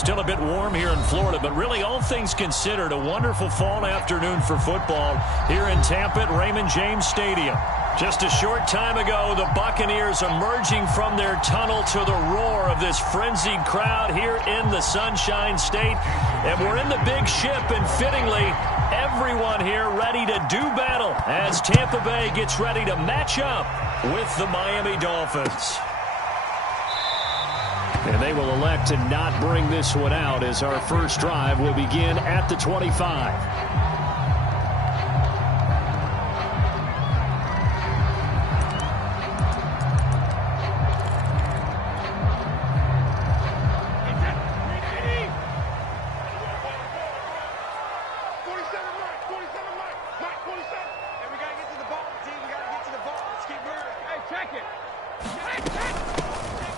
Still a bit warm here in Florida, but really all things considered, a wonderful fall afternoon for football here in Tampa at Raymond James Stadium. Just a short time ago, the Buccaneers emerging from their tunnel to the roar of this frenzied crowd here in the Sunshine State. And we're in the big ship, and fittingly, everyone here ready to do battle as Tampa Bay gets ready to match up with the Miami Dolphins. And they will elect to not bring this one out as our first drive will begin at the 25.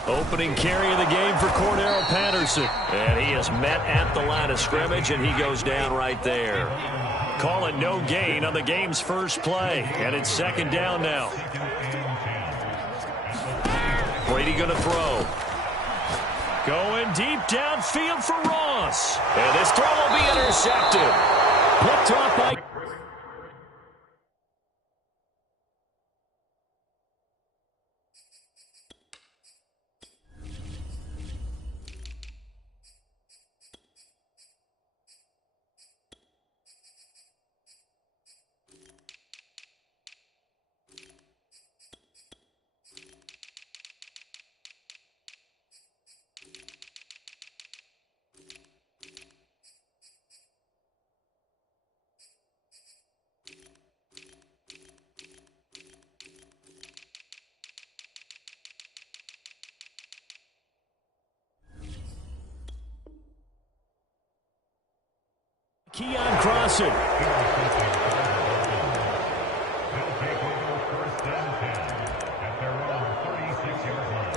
Opening carry of the game for Cordero Patterson. And he is met at the line of scrimmage, and he goes down right there. Call it no gain on the game's first play. And it's second down now. Brady going to throw. Going deep downfield for Ross. And this throw will be intercepted. Picked off by... Keon crossing. He'll take over first down 10 at their own 36-yard line.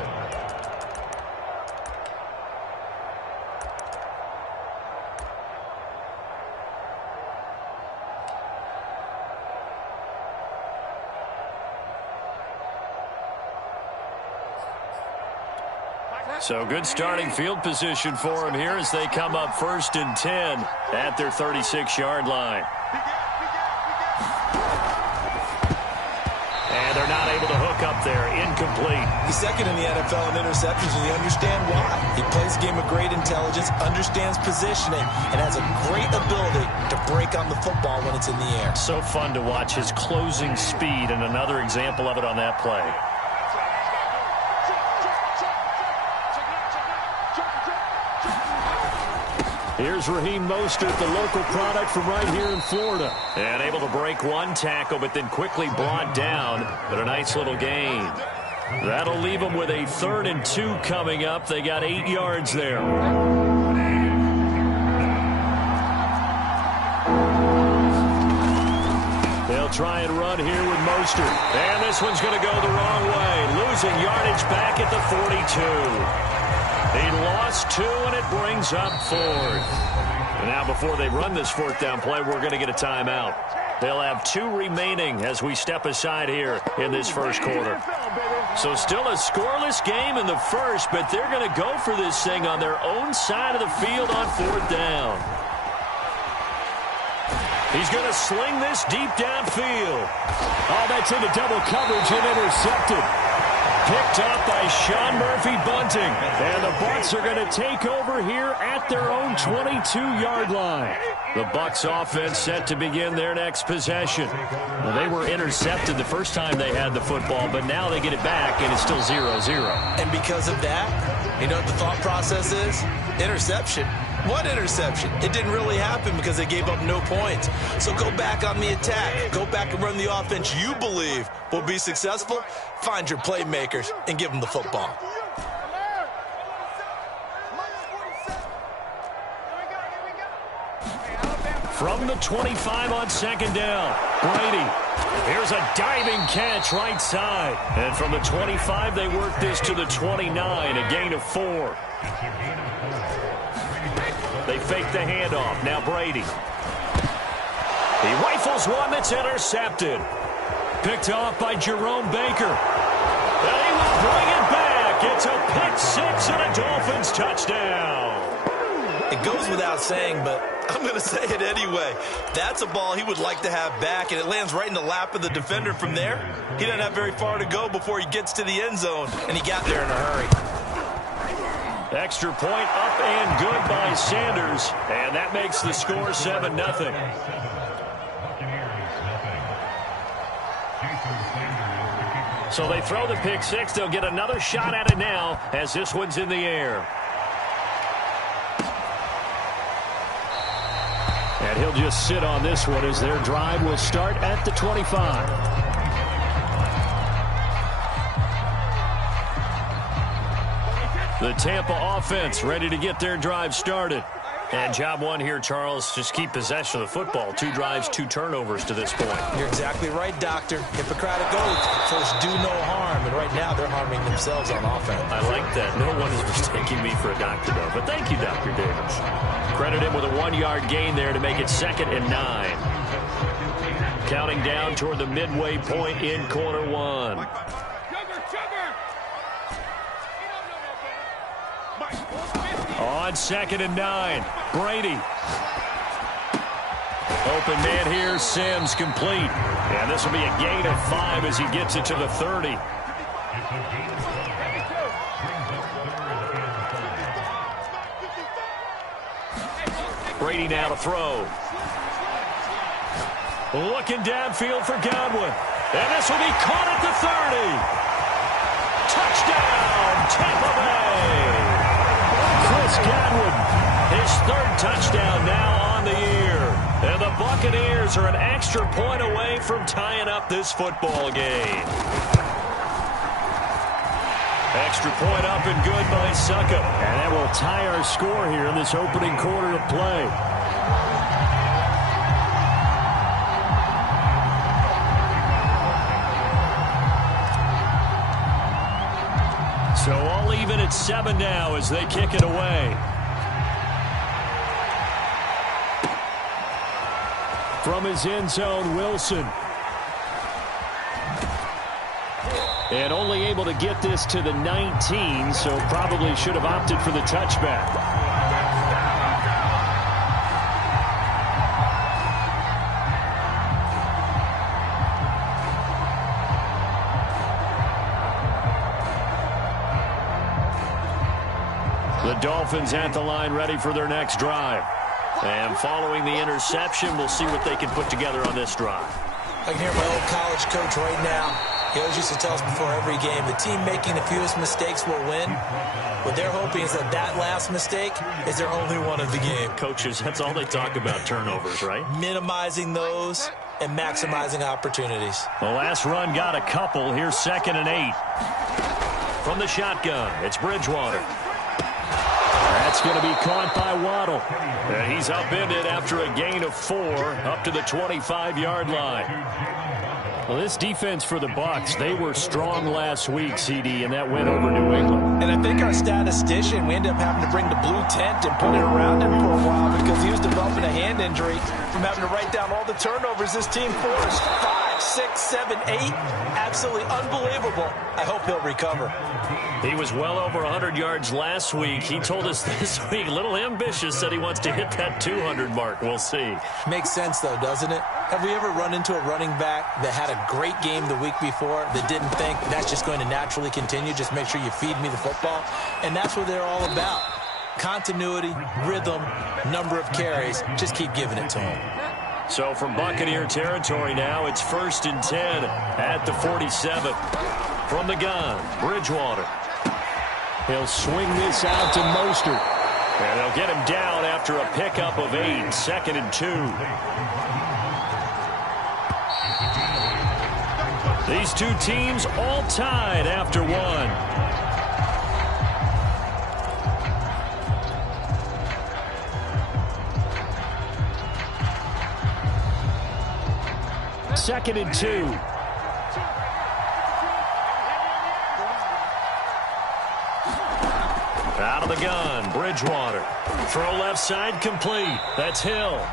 So good starting field position for him here as they come up first and 10 at their 36-yard line. And they're not able to hook up there. Incomplete. He's second in the NFL in interceptions, and you understand why. He plays a game of great intelligence, understands positioning, and has a great ability to break on the football when it's in the air. So fun to watch his closing speed, and another example of it on that play. Here's Raheem Mostert, the local product from right here in Florida. And able to break one tackle, but then quickly brought down. But a nice little gain. That'll leave them with a 3rd and 2 coming up. They got 8 yards there. They'll try and run here with Mostert. And this one's going to go the wrong way. Losing yardage back at the 42. He lost 2, and it brings up 4th. And now before they run this 4th down play, we're going to get a timeout. They'll have 2 remaining as we step aside here in this first quarter. So still a scoreless game in the first, but they're going to go for this thing on their own side of the field on 4th down. He's going to sling this deep downfield. Oh, that's into double coverage and intercepted. Picked up by Sean Murphy-Bunting. And the Bucs are going to take over here at their own 22-yard line. The Bucs offense set to begin their next possession. Well, they were intercepted the first time they had the football, but now they get it back, and it's still 0-0. And because of that, you know what the thought process is? Interception. What interception? It didn't really happen because they gave up no points. So go back on the attack. Go back and run the offense you believe will be successful. Find your playmakers and give them the football. From the 25 on 2nd down, Brady. Here's a diving catch right side. And from the 25, they work this to the 29, a gain of 4. They fake the handoff. Now Brady. He rifles one that's intercepted. Picked off by Jerome Baker. And he will bring it back. It's a pick 6 and a Dolphins touchdown. It goes without saying, but I'm going to say it anyway. That's a ball he would like to have back, and it lands right in the lap of the defender from there. He doesn't have very far to go before he gets to the end zone, and he got there in a hurry. Extra point up and good by Sanders, and that makes the score 7-0. So they throw the pick six. They'll get another shot at it now as this one's in the air. And he'll just sit on this one as their drive will start at the 25. The Tampa offense ready to get their drive started. And job one here, Charles, just keep possession of the football. 2 drives, 2 turnovers to this point. You're exactly right, Doctor. Hippocratic oath. First, do no harm. And right now, they're harming themselves on offense. I like that. No one is mistaking me for a doctor, though. But thank you, Dr. Davis. Credit him with a 1-yard gain there to make it 2nd and 9. Counting down toward the midway point in quarter 1. On 2nd and 9, Brady. Open man here, Sims complete. And this will be a gain of 5 as he gets it to the 30. Brady now to throw. Looking downfield for Godwin. And this will be caught at the 30. Touchdown, Tampa Bay. Chris Godwin, his 3rd touchdown now on the year. And the Buccaneers are an extra point away from tying up this football game. Extra point up and good by Succop. And that will tie our score here in this opening quarter of play. So all even at 7 now as they kick it away. From his end zone, Wilson. And only able to get this to the 19, so probably should have opted for the touchback. The Dolphins at the line ready for their next drive. And following the interception, we'll see what they can put together on this drive. I can hear my old college coach right now. He always used to tell us before every game, the team making the fewest mistakes will win. What they're hoping is that that last mistake is their only one of the game. Coaches, that's all they talk about, turnovers, right? Minimizing those and maximizing opportunities. The last run got a couple. Here's 2nd and 8. From the shotgun, it's Bridgewater. That's going to be caught by Waddle. And he's upended after a gain of 4 up to the 25-yard line. Well, this defense for the Bucs, they were strong last week, CD, and that went over New England. And I think our statistician, we ended up having to bring the blue tent and put it around him for a while because he was developing a hand injury from having to write down all the turnovers this team forced. 5, 6, 7, 8. Absolutely unbelievable. I hope he'll recover. He was well over 100 yards last week. He told us this week, a little ambitious, said he wants to hit that 200 mark. We'll see. Makes sense, though, doesn't it? Have we ever run into a running back that had a great game the week before that didn't think that's just going to naturally continue? Just make sure you feed me the football. And that's what they're all about. Continuity, rhythm, number of carries. Just keep giving it to him. So from Buccaneer territory now, it's 1st and 10 at the 47. From the gun, Bridgewater. He'll swing this out to Mostert. And they'll get him down after a pickup of 8. 2nd and 2. These two teams all tied after 1. Second and 2. Out of the gun, Bridgewater. Throw left side complete. That's Hill.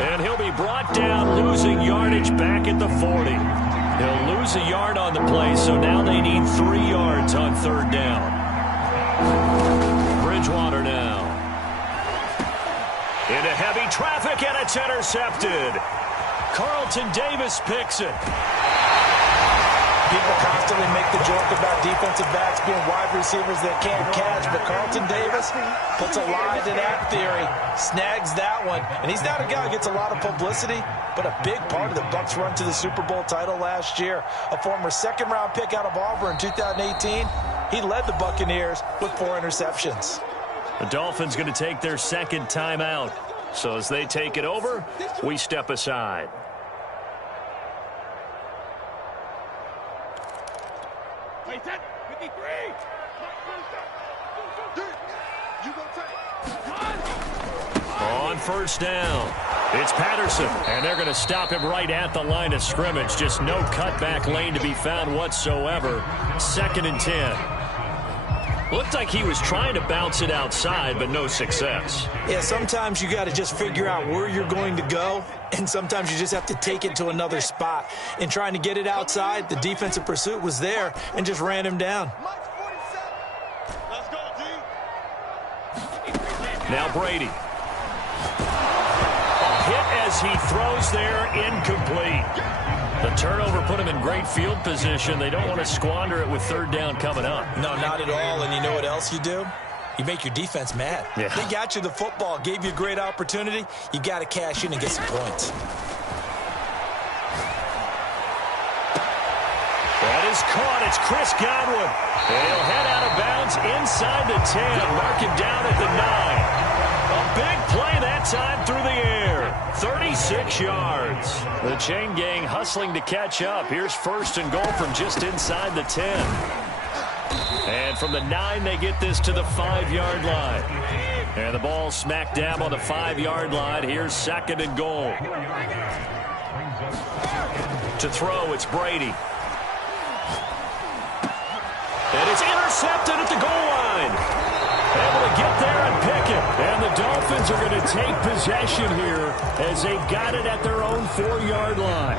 And he'll be brought down, losing yardage back at the 40. He'll lose a yard on the play, so now they need 3 yards on 3rd down. Bridgewater now. into heavy traffic, and it's intercepted. Carlton Davis picks it. People constantly make the joke about defensive backs being wide receivers that can't catch, but Carlton Davis puts a lie to that theory, snags that one. And he's not a guy who gets a lot of publicity, but a big part of the Bucs' run to the Super Bowl title last year. A former second-round pick out of Auburn in 2018, he led the Buccaneers with 4 interceptions. The Dolphins going to take their second timeout. So as they take it over, we step aside. On first down, it's Patterson, and they're going to stop him right at the line of scrimmage. Just no cutback lane to be found whatsoever. 2nd and 10. Looked like he was trying to bounce it outside, but no success. Yeah, sometimes you got to just figure out where you're going to go, and sometimes you just have to take it to another spot. In trying to get it outside, the defensive pursuit was there and just ran him down. Now Brady. A hit as he throws there, incomplete. The turnover put him in great field position. They don't want to squander it with 3rd down coming up. No, not at all. And you know what else you do? You make your defense mad. Yeah. They got you the football, gave you a great opportunity. You got to cash in and get some points. That is caught. It's Chris Godwin. And he'll head out of bounds inside the 10. Mark him down at the 9. A big play that time through the air. 36 yards. The chain gang hustling to catch up. Here's 1st and goal from just inside the 10. And from the 9, they get this to the 5-yard line. And the ball smack dab on the 5-yard line. Here's 2nd and goal. To throw, it's Brady. And it's intercepted at the goal line. Able to get there and pick it. And the Dolphins are going to take possession here as they've got it at their own 4-yard line.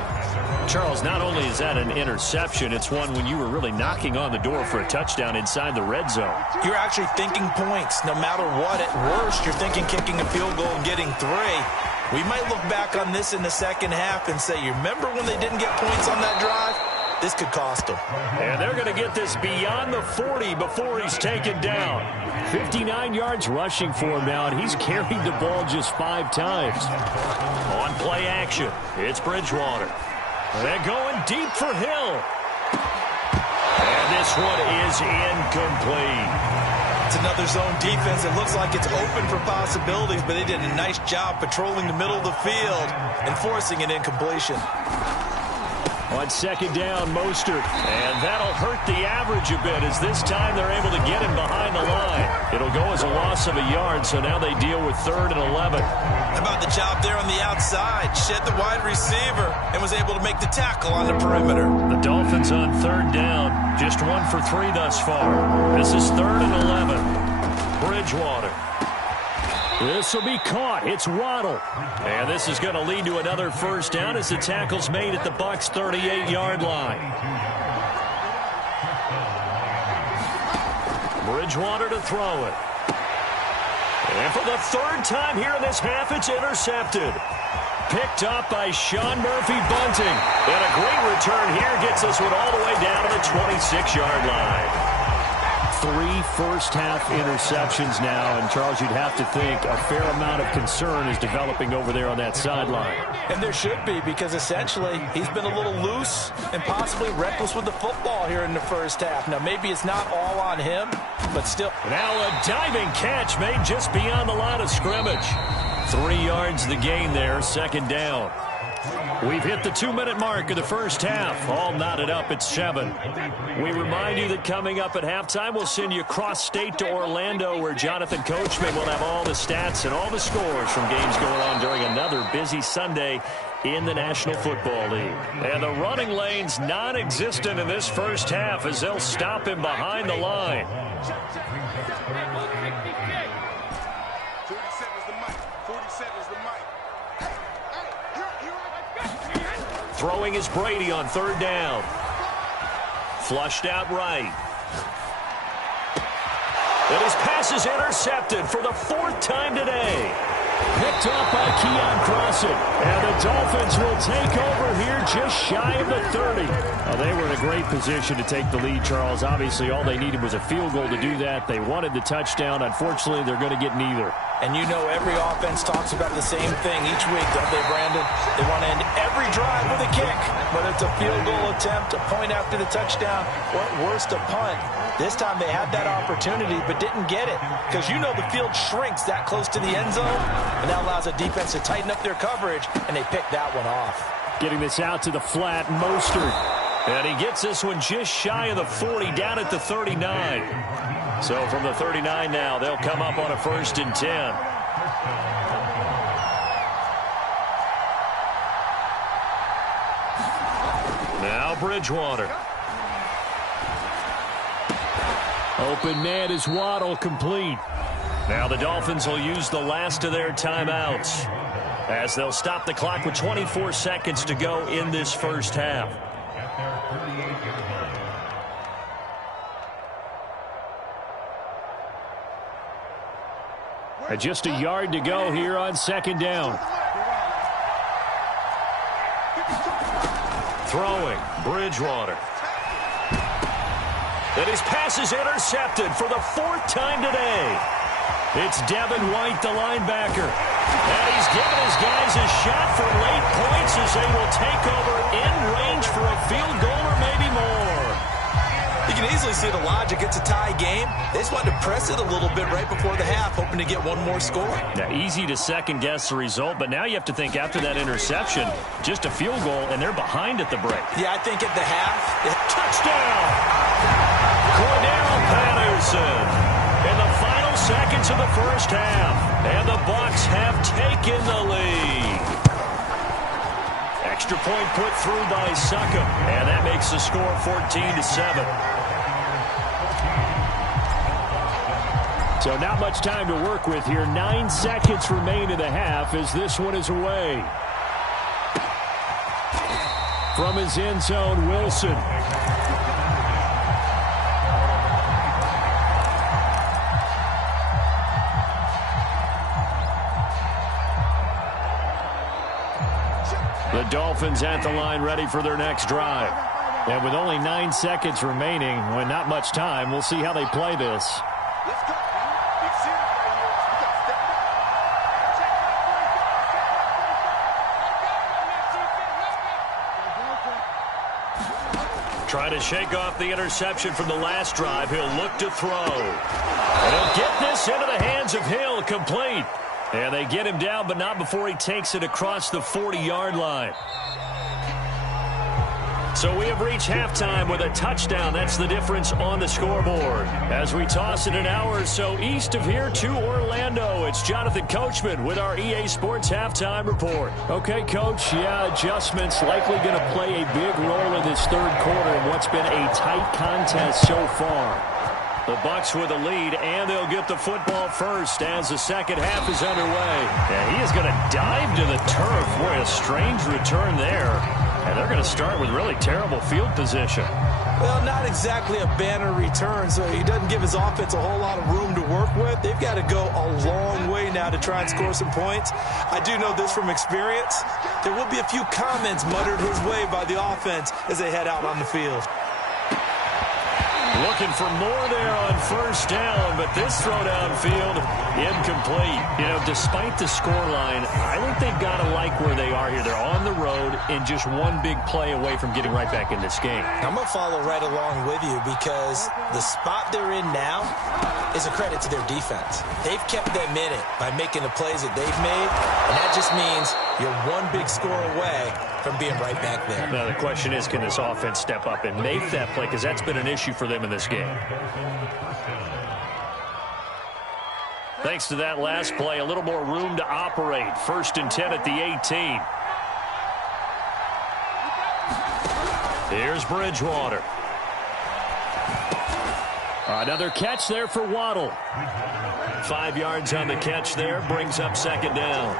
Charles, not only is that an interception, it's one when you were really knocking on the door for a touchdown inside the red zone. You're actually thinking points no matter what. At worst, you're thinking kicking a field goal and getting 3. We might look back on this in the second half and say, you remember when they didn't get points on that drive? This could cost them. And they're going to get this beyond the 40 before he's taken down. 59 yards rushing for him now, and he's carried the ball just 5 times. On play action, it's Bridgewater. They're going deep for Hill. And this one is incomplete. It's another zone defense. It looks like it's open for possibilities, but they did a nice job patrolling the middle of the field and forcing an incompletion. On 2nd down, Mostert. And that'll hurt the average a bit as this time they're able to get him behind the line. It'll go as a loss of a yard, so now they deal with 3rd and 11. How about the job there on the outside? Shed the wide receiver and was able to make the tackle on the perimeter. The Dolphins on 3rd down. Just 1 for 3 thus far. This is 3rd and 11. Bridgewater. This will be caught. It's Waddle. And this is going to lead to another 1st down as the tackle's made at the Bucs' 38-yard line. Bridgewater to throw it. And for the 3rd time here in this half, it's intercepted. Picked up by Sean Murphy-Bunting. And a great return here gets this one all the way down to the 26-yard line. 3 first-half interceptions now, and Charles, you'd have to think a fair amount of concern is developing over there on that sideline. And there should be, because essentially he's been a little loose and possibly reckless with the football here in the first half. Now, maybe it's not all on him, but still. Now a diving catch made just beyond the line of scrimmage. 3 yards the gain there, 2nd down. We've hit the 2-minute mark of the first half. All knotted up at 7. We remind you that coming up at halftime, we'll send you cross-state to Orlando, where Jonathan Coachman will have all the stats and all the scores from games going on during another busy Sunday in the National Football League. And the running lane's non-existent in this first half as they'll stop him behind the line. Throwing is Brady on 3rd down. Flushed out right. And his pass is intercepted for the 4th time today. Picked off by Keon Crossett. And the Dolphins will take over here just shy of the 30. Well, they were in a great position to take the lead, Charles. Obviously, all they needed was a field goal to do that. They wanted the touchdown. Unfortunately, they're going to get neither. And you know every offense talks about the same thing each week, don't they, Brandon? They want to end every drive with a kick, whether it's a field goal attempt, a point after the touchdown, or at worst, a punt. This time they had that opportunity but didn't get it because you know the field shrinks that close to the end zone, and that allows a defense to tighten up their coverage, and they picked that one off. Getting this out to the flat, Mostert. And he gets this one just shy of the 40, down at the 39. So from the 39 now, they'll come up on a 1st and 10. Now Bridgewater. Open man is Waddle, complete. Now the Dolphins will use the last of their timeouts as they'll stop the clock with 24 seconds to go in this first half. Just a yard to go here on 2nd down. Throwing, Bridgewater. And his pass is intercepted for the 4th time today. It's Devin White, the linebacker. And he's given his guys a shot for late points as they will take over in range for a field goal or maybe more. You can easily see the logic. It's a tie game. They just wanted to press it a little bit right before the half, hoping to get one more score. Now, easy to second-guess the result, but now you have to think after that interception, just a field goal, and they're behind at the break. Yeah, I think at the half. Touchdown! Cordell Patterson in the final seconds of the first half, and the Bucs have taken the lead. Extra point put through by Succop, and that makes the score 14-7. So not much time to work with here. 9 seconds remain in the half as this one is away. From his end zone, Wilson. The Dolphins at the line ready for their next drive. And with only 9 seconds remaining, when not much time, we'll see how they play this. Trying to shake off the interception from the last drive. He'll look to throw. And he'll get this into the hands of Hill, complete. And they get him down, but not before he takes it across the 40-yard line. So we have reached halftime with a touchdown. That's the difference on the scoreboard. As we toss it an hour or so east of here to Orlando, it's Jonathan Coachman with our EA Sports Halftime Report. Okay, Coach, adjustments likely going to play a big role in this third quarter in what's been a tight contest so far. The Bucs with a lead, and they'll get the football first as the second half is underway. And he is going to dive to the turf. Boy, a strange return there. And they're going to start with really terrible field position. Well, not exactly a banner return, so he doesn't give his offense a whole lot of room to work with. They've got to go a long way now to try and score some points. I do know this from experience. There will be a few comments muttered his way by the offense as they head out on the field. Looking for more there on first down, but this throw downfield, incomplete. You know, despite the scoreline, I think they've got to like where they are here. They're on the road and just one big play away from getting right back in this game. I'm going to follow right along with you because the spot they're in now is a credit to their defense. They've kept them in it by making the plays that they've made, and that just means you're one big score away from being right back there. Now, the question is, can this offense step up and make that play? Because that's been an issue for them in this game. Thanks to that last play, a little more room to operate. 1st and 10 at the 18. Here's Bridgewater. Another catch there for Waddle. 5 yards on the catch there, brings up second down.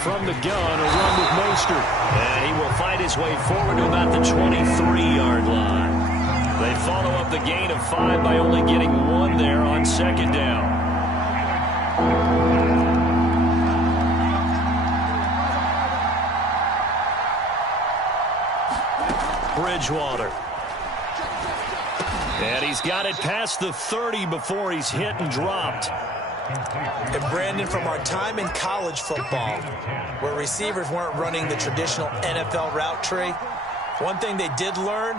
From the gun, a run with Mostert. And he will fight his way forward to about the 23-yard line. They follow up the gain of 5 by only getting 1 there on second down. Bridgewater. And he's got it past the 30 before he's hit and dropped. And Brandon, from our time in college football, where receivers weren't running the traditional NFL route tree, one thing they did learn,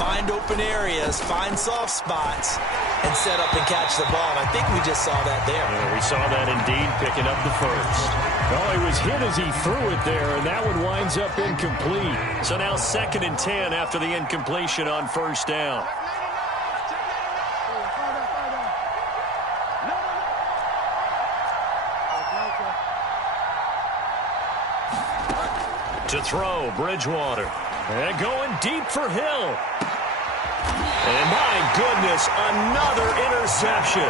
find open areas, find soft spots, and set up and catch the ball. And I think we just saw that there. Yeah, we saw that indeed, picking up the first. Oh, he was hit as he threw it there, and that one winds up incomplete. So now 2nd and 10 after the incompletion on first down. To throw, Bridgewater. And going deep for Hill. And my goodness, another interception.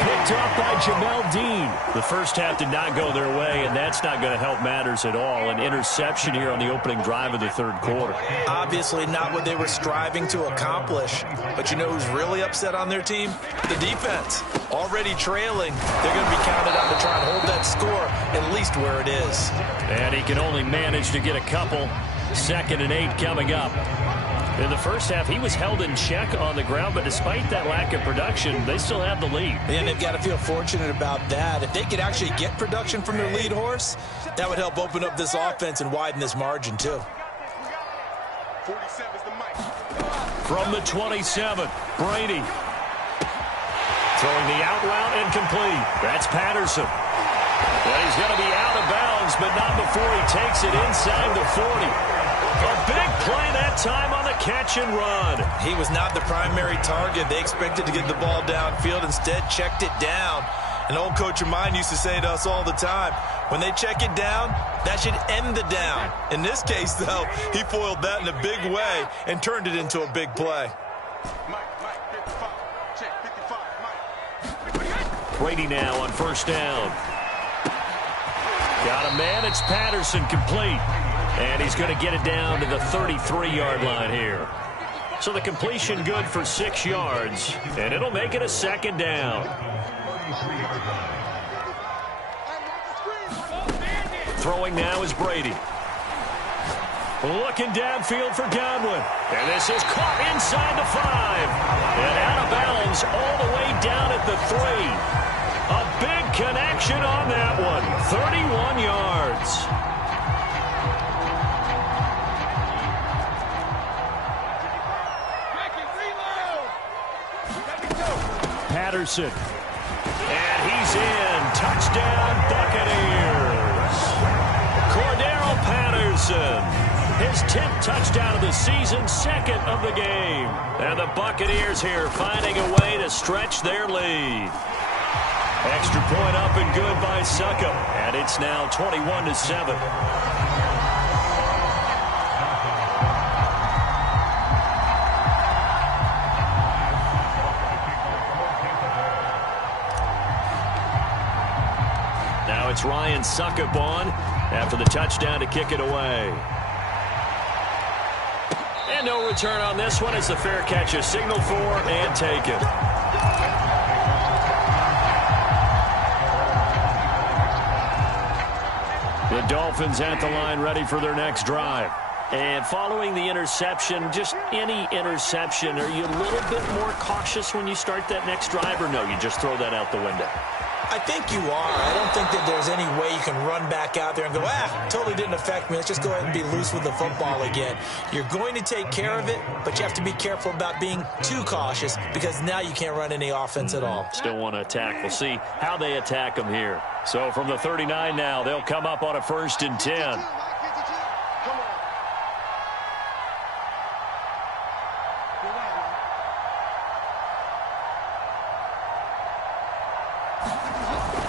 Picked up by Jamel Dean. The first half did not go their way, and that's not going to help matters at all. An interception here on the opening drive of the third quarter. Obviously not what they were striving to accomplish. But you know who's really upset on their team? The defense. Already trailing. They're going to be counted on to try and hold that score at least where it is. And he can only manage to get a couple. 2nd and 8 coming up. In the first half, he was held in check on the ground, but despite that lack of production, they still have the lead. And they've got to feel fortunate about that. If they could actually get production from their lead horse, that would help open up this offense and widen this margin, too. From the 27, Brady. Throwing the out route incomplete. That's Patterson. And he's going to be out of bounds, but not before he takes it inside the 40. A big play that time on the catch and run. He was not the primary target. They expected to get the ball downfield. Instead, checked it down. An old coach of mine used to say to us all the time, when they check it down, that should end the down. In this case, though, he foiled that in a big way and turned it into a big play. Brady now on first down. Got a man. It's Patterson, complete. And he's going to get it down to the 33-yard line here. So the completion good for 6 yards, and it'll make it a 2nd down. Throwing now is Brady. Looking downfield for Godwin. And this is caught inside the 5. And out of bounds all the way down at the 3. A big connection on that one. 31 yards. Patterson. And he's in. Touchdown, Buccaneers. Cordero Patterson. His 10th touchdown of the season, 2nd of the game. And the Buccaneers here finding a way to stretch their lead. Extra point up and good by Succop. And it's now 21-7. Now it's Ryan Succop on after the touchdown to kick it away. And no return on this one as the fair catch is signaled for and taken. The Dolphins at the line ready for their next drive. And following the interception, just any interception, are you a little bit more cautious when you start that next drive, or no, you just throw that out the window? I think you are. I don't think that there's any way you can run back out there and go, totally didn't affect me. Let's just go ahead and be loose with the football again. You're going to take care of it, but you have to be careful about being too cautious because now you can't run any offense at all. Still want to attack. We'll see how they attack them here. So from the 39 now, they'll come up on a 1st and 10.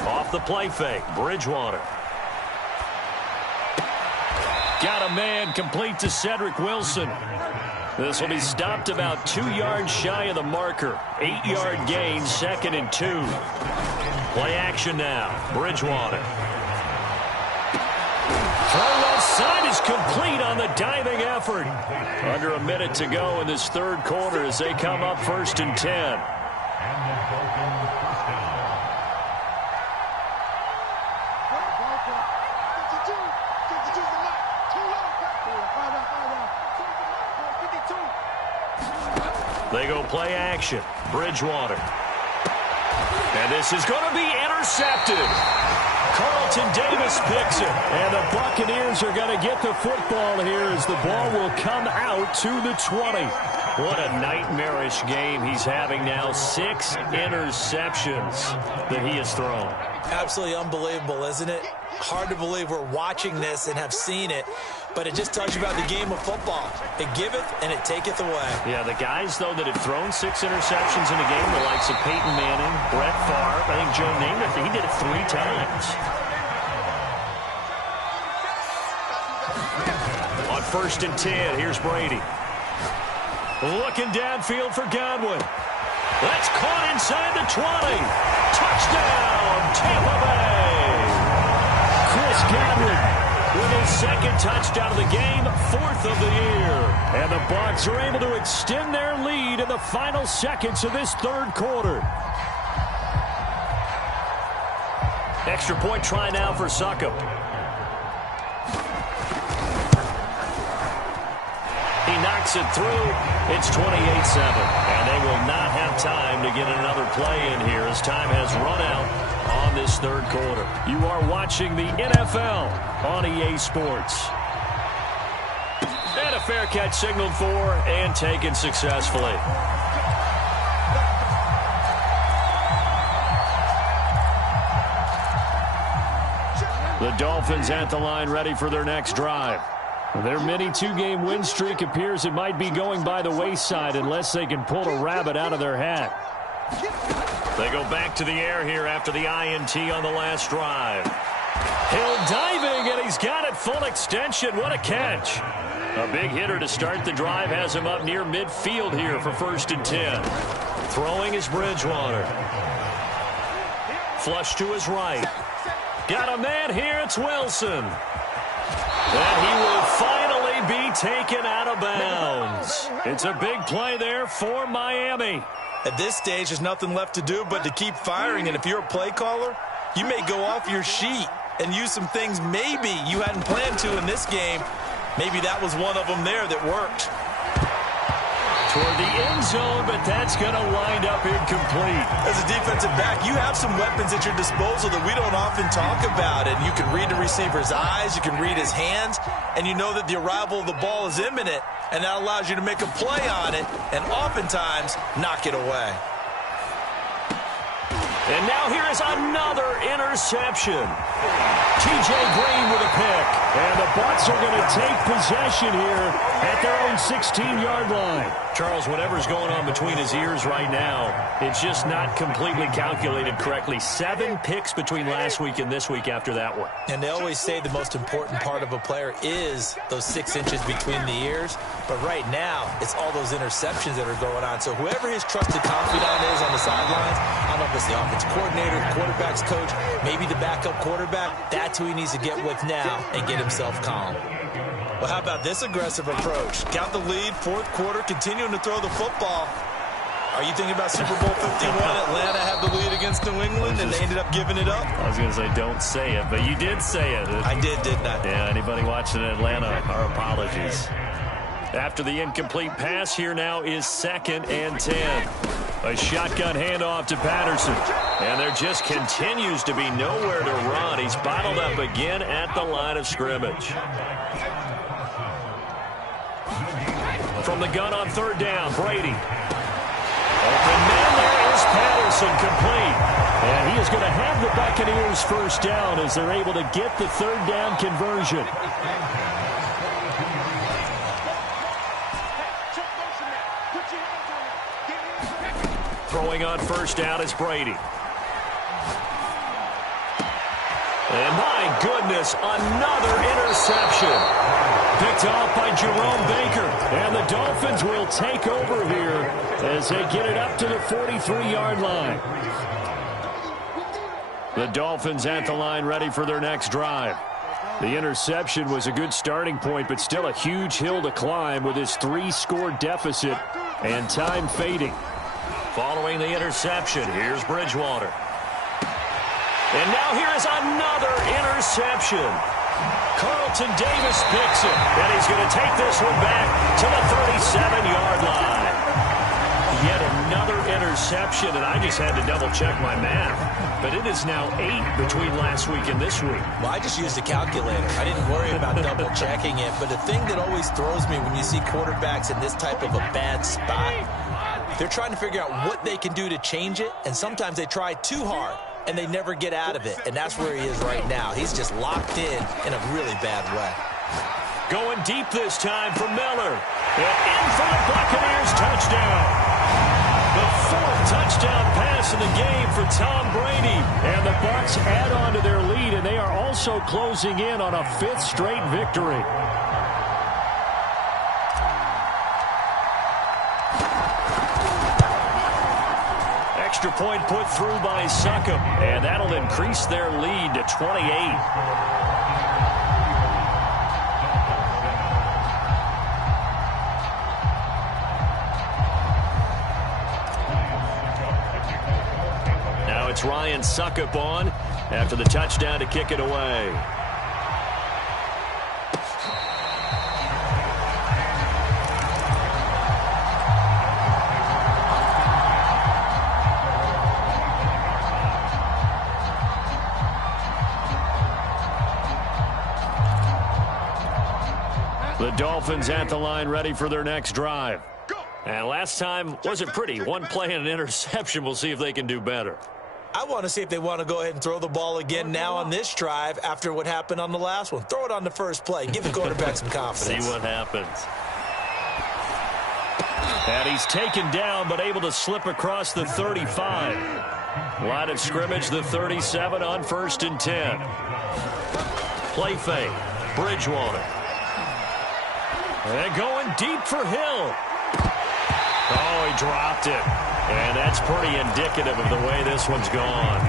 Off the play fake, Bridgewater. Got a man, complete to Cedric Wilson. This will be stopped about 2 yards shy of the marker. 8-yard gain, 2nd and 2. Play action now, Bridgewater. Throw left side is complete on the diving effort. Under a minute to go in this third quarter as they come up 1st and 10. They go play action. Bridgewater. And this is going to be intercepted. Carlton Davis picks it. And the Buccaneers are going to get the football here as the ball will come out to the 20. What a nightmarish game he's having now. 6 interceptions that he has thrown. Absolutely unbelievable, isn't it? Hard to believe we're watching this and have seen it, but it just tells you about the game of football. It giveth and it taketh away. Yeah, the guys, though, that have thrown 6 interceptions in a game, the likes of Peyton Manning, Brett Favre, I think Joe Namath, he did it 3 times. On 1st and 10, here's Brady. Looking downfield for Godwin. That's caught inside the 20. Touchdown, Tampa Bay. Chris Godwin with his 2nd touchdown of the game, 4th of the year. And the Bucs are able to extend their lead in the final seconds of this third quarter. Extra point try now for Succop. He knocks it through. It's 28-7. And they will not have time to get another play in here as time has run out on this third quarter. You are watching the NFL on EA Sports. And a fair catch signaled for and taken successfully. The Dolphins at the line ready for their next drive. Their mini 2-game win streak appears it might be going by the wayside unless they can pull a rabbit out of their hat. They go back to the air here after the INT on the last drive. Hill diving, and he's got it full extension. What a catch. A big hitter to start the drive has him up near midfield here for 1st and 10. Throwing is Bridgewater. Flush to his right. Got a man here, it's Wilson. And he will finally be taken out of bounds. It's a big play there for Miami. At this stage, there's nothing left to do but to keep firing. And if you're a play caller, you may go off your sheet and use some things maybe you hadn't planned to in this game. Maybe that was one of them there that worked. Toward the end zone, but that's going to wind up incomplete. As a defensive back, you have some weapons at your disposal that we don't often talk about. And you can read the receiver's eyes, you can read his hands, and you know that the arrival of the ball is imminent, and that allows you to make a play on it and oftentimes knock it away. And now here is another interception. T.J. Green with a pick. And the Bucs are going to take possession here at their own 16-yard line. Charles, whatever's going on between his ears right now, it's just not completely calculated correctly. 7 picks between last week and this week after that one. And they always say the most important part of a player is those 6 inches between the ears. But right now, it's all those interceptions that are going on. So whoever his trusted confidant is on the sidelines, I don't know if it's the offensive coordinator, the quarterback's coach, maybe the backup quarterback, that's who he needs to get with now and get himself calm. Well, how about this aggressive approach? Count the lead, 4th quarter, continuing to throw the football. Are you thinking about Super Bowl 51? Atlanta had the lead against New England, and they ended up giving it up? I was going to say don't say it, but you did say it. I did, didn't I? Yeah, anybody watching Atlanta, our apologies. After the incomplete pass, here now is 2nd and 10. A shotgun handoff to Patterson. And there just continues to be nowhere to run. He's bottled up again at the line of scrimmage. From the gun on 3rd down, Brady. Open man, there is Patterson, complete. And he is going to have the Buccaneers first down as they're able to get the 3rd down conversion. Throwing on 1st down is Brady. And my goodness, another interception. Picked off by Jerome Baker. And the Dolphins will take over here as they get it up to the 43-yard line. The Dolphins at the line ready for their next drive. The interception was a good starting point, but still a huge hill to climb with his 3-score deficit and time fading. Following the interception, here's Bridgewater. And now here is another interception. Carlton Davis picks it, and he's going to take this one back to the 37-yard line. Yet another interception, and I just had to double-check my math. But it is now 8 between last week and this week. Well, I just used a calculator. I didn't worry about double-checking it. But the thing that always throws me when you see quarterbacks in this type of a bad spot, they're trying to figure out what they can do to change it, and sometimes they try too hard, and they never get out of it. And that's where he is right now. He's just locked in a really bad way. Going deep this time for Miller. And in for the Buccaneers touchdown. The 4th touchdown pass in the game for Tom Brady. And the Bucs add on to their lead, and they are also closing in on a 5th straight victory. Extra point put through by Succop, and that'll increase their lead to 28. It's Ryan Succop on after the touchdown to kick it away. The Dolphins at the line ready for their next drive. And last time wasn't pretty. One play and an interception. We'll see if they can do better. I want to see if they want to go ahead and throw the ball again now on this drive after what happened on the last one. Throw it on the first play. Give the quarterback some confidence. See what happens. And he's taken down but able to slip across the 35. Line of scrimmage, the 37 on 1st and 10. Play fake. Bridgewater. And going deep for Hill. Oh, he dropped it. And that's pretty indicative of the way this one's gone.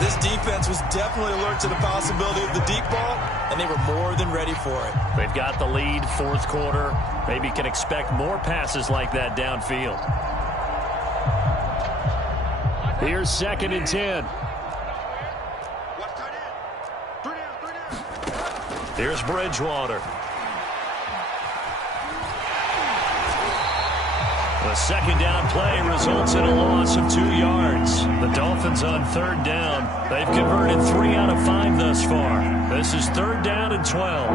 This defense was definitely alert to the possibility of the deep ball, and they were more than ready for it. They've got the lead, 4th quarter. Maybe can expect more passes like that downfield. Here's 2nd and 10. Here's Bridgewater. The 2nd down play results in a loss of 2 yards. The Dolphins on 3rd down. They've converted 3 out of 5 thus far. This is 3rd down and 12.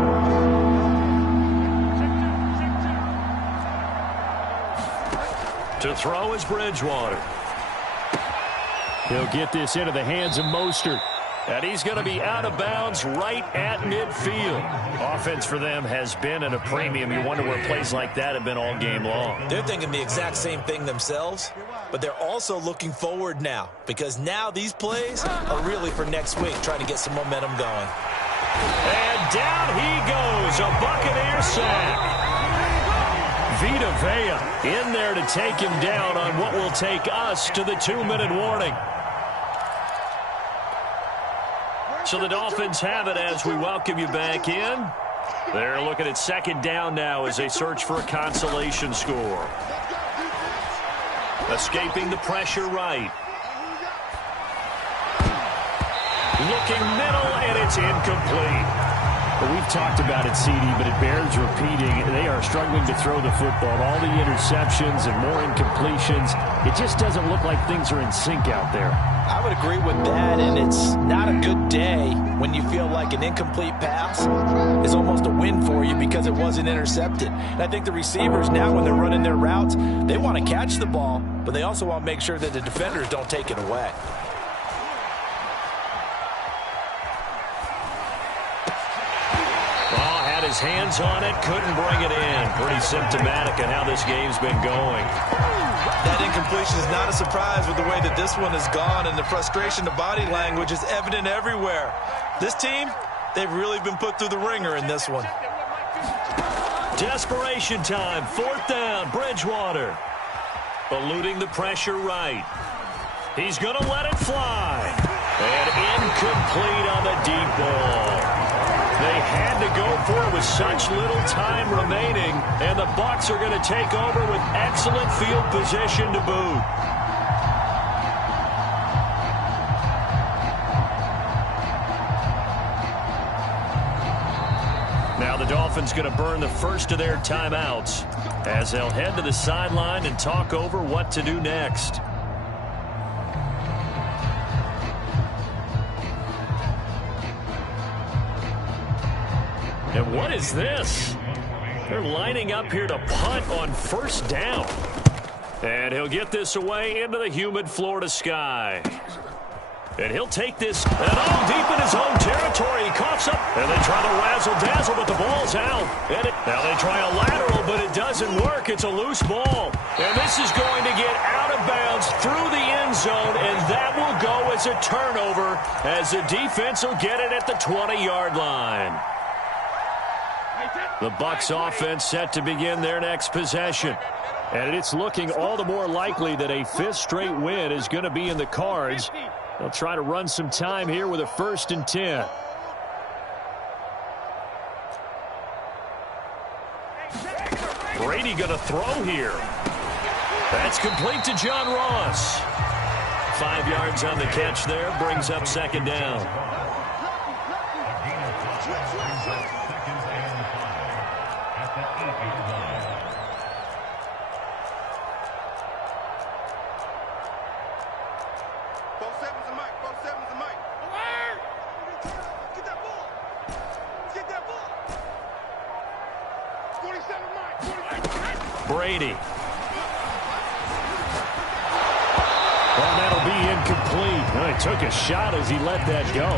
To throw is Bridgewater. He'll get this into the hands of Mostert. And he's going to be out of bounds right at midfield. Offense for them has been at a premium. You wonder where plays like that have been all game long. They're thinking the exact same thing themselves, but they're also looking forward now because now these plays are really for next week, trying to get some momentum going. And down he goes, a Buccaneer sack. Vita Vea in there to take him down on what will take us to the 2-minute warning. So the Dolphins have it as we welcome you back in. They're looking at 2nd down now as they search for a consolation score. Escaping the pressure right. Looking middle, and it's incomplete. Well, we've talked about it, CD, but it bears repeating. They are struggling to throw the football. All the interceptions and more incompletions. It just doesn't look like things are in sync out there. I would agree with that, and it's not a good day when you feel like an incomplete pass is almost a win for you because it wasn't intercepted. And I think the receivers now, when they're running their routes, they want to catch the ball, but they also want to make sure that the defenders don't take it away. His hands on it, couldn't bring it in. Pretty symptomatic of how this game's been going. That incompletion is not a surprise with the way that this one has gone, and the frustration, the body language is evident everywhere. This team, they've really been put through the ringer in this one. Desperation time, 4th down, Bridgewater. Eluding the pressure right. He's going to let it fly. And incomplete on the deep ball. They had to go for it with such little time remaining, and the Bucs are going to take over with excellent field position to boot. Now the Dolphins going to burn the first of their timeouts as they'll head to the sideline and talk over what to do next. And what is this? They're lining up here to punt on first down. And he'll get this away into the humid Florida sky. And he'll take this and all deep in his own territory. He coughs up, and they try to razzle-dazzle, but the ball's out. Now they try a lateral, but it doesn't work. It's a loose ball. And this is going to get out of bounds through the end zone, and that will go as a turnover as the defense will get it at the 20-yard line. The Bucs offense set to begin their next possession. And it's looking all the more likely that a fifth straight win is going to be in the cards. They'll try to run some time here with a 1st and 10. Brady going to throw here. That's complete to John Ross. 5 yards on the catch there, brings up 2nd down. Brady. Well, that'll be incomplete. Well, he took a shot as he let that go.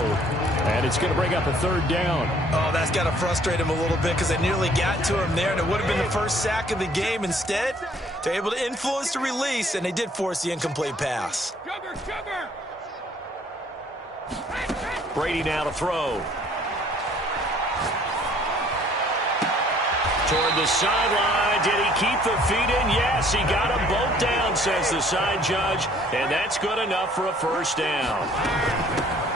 And it's going to bring up a 3rd down. Oh, that's got to frustrate him a little bit because they nearly got to him there, and it would have been the first sack of the game. Instead, they're able to influence the release, and they did force the incomplete pass. Brady now to throw. Toward the sideline. Did he keep the feet in? Yes, he got them both down, says the side judge. And that's good enough for a 1st down.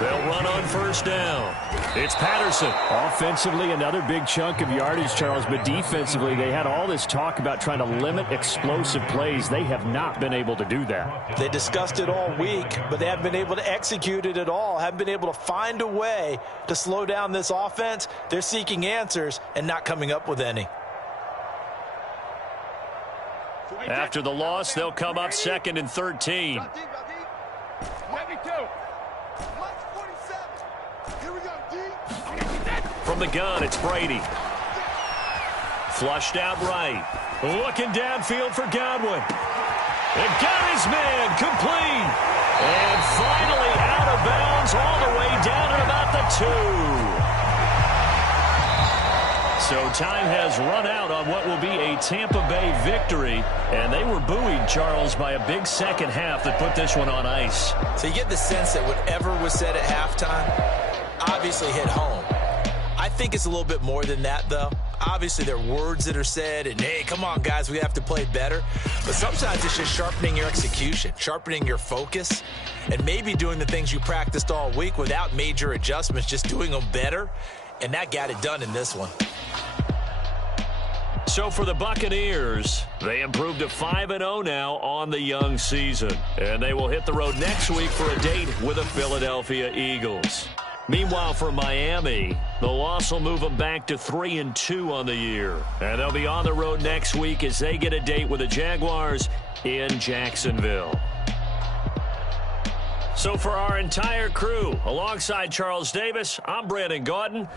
They'll run on 1st down. It's Patterson. Offensively, another big chunk of yardage, Charles. But defensively, they had all this talk about trying to limit explosive plays. They have not been able to do that. They discussed it all week, but they haven't been able to execute it at all. Haven't been able to find a way to slow down this offense. They're seeking answers and not coming up with any. After the loss, they'll come up 2nd and 13. From the gun, it's Brady. Flushed out right. Looking downfield for Godwin. And got his man complete. And finally out of bounds all the way down at about the 2. So time has run out on what will be a Tampa Bay victory. And they were buoyed, Charles, by a big second half that put this one on ice. So you get the sense that whatever was said at halftime obviously hit home. I think it's a little bit more than that, though. Obviously, there are words that are said, and, hey, come on, guys, we have to play better. But sometimes it's just sharpening your execution, sharpening your focus, and maybe doing the things you practiced all week without major adjustments, just doing them better. And that got it done in this one. So for the Buccaneers, they improved to 5-0 now on the young season. And they will hit the road next week for a date with the Philadelphia Eagles. Meanwhile, for Miami, the loss will move them back to 3-2 on the year. And they'll be on the road next week as they get a date with the Jaguars in Jacksonville. So for our entire crew, alongside Charles Davis, I'm Brandon Gaudin.